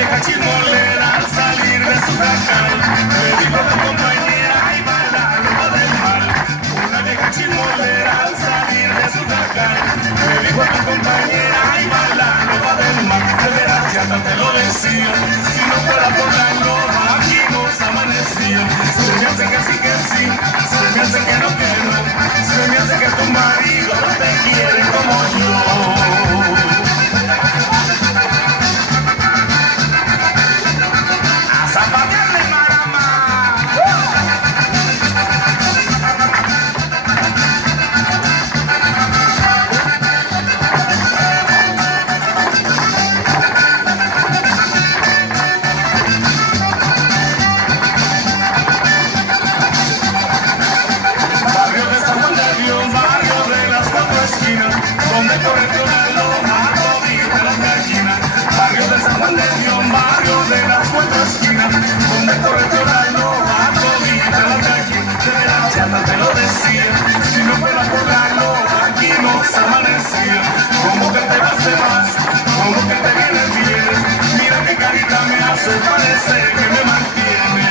vieja chismolera al salir de su jacal le dijo a tu compañera, ay, baila, no va del mal. Una vieja chismolera al salir de su jacal le dijo a tu compañera, ay, baila, no va del mal. De veras ya te lo decía, si no fuera por la nova aquí nos amanecía. Se me hace que sí, se me hace que no, se me hace que tu marido no te quiere como yo. Donde corrió la loma, todita las gallinas. Barrio de San Juan de Dios, barrio de las cuatro esquinas. Donde corrió la loma, todita las gallinas. De la chata te lo decía, si no fuera por la loma, aquí nos amanecía. Como que te vas, como que te vienes. Mira qué carita me hace, parece que me mantiene.